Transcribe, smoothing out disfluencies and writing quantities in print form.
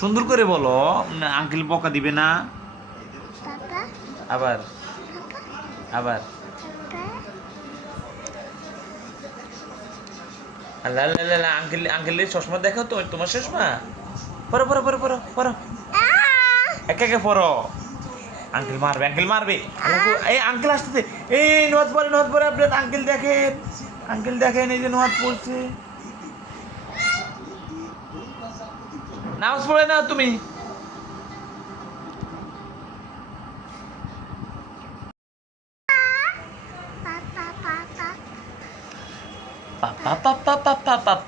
সুন্দর করে বলো, আঙ্কেল বকা দিবে না। আবার আবার আল্লাহ আল্লাহ, আঙ্কেল আঙ্কেলের চশমা দেখো তো, তোমার চশমা পরো পরো পরো পরো পরো, একে একে পরো। আঙ্কেল মারবে, আঙ্কেল মারবে। এই আঙ্কেল আসতেছে, এই নোয়াদ পরে আপনার আঙ্কেল দেখেন, আঙ্কেল দেখেন, এই যে নোয়াদ পড়ছে। নামাজ পড়ে নাও তুমি। পা পা পা পা পা পা পা পা পা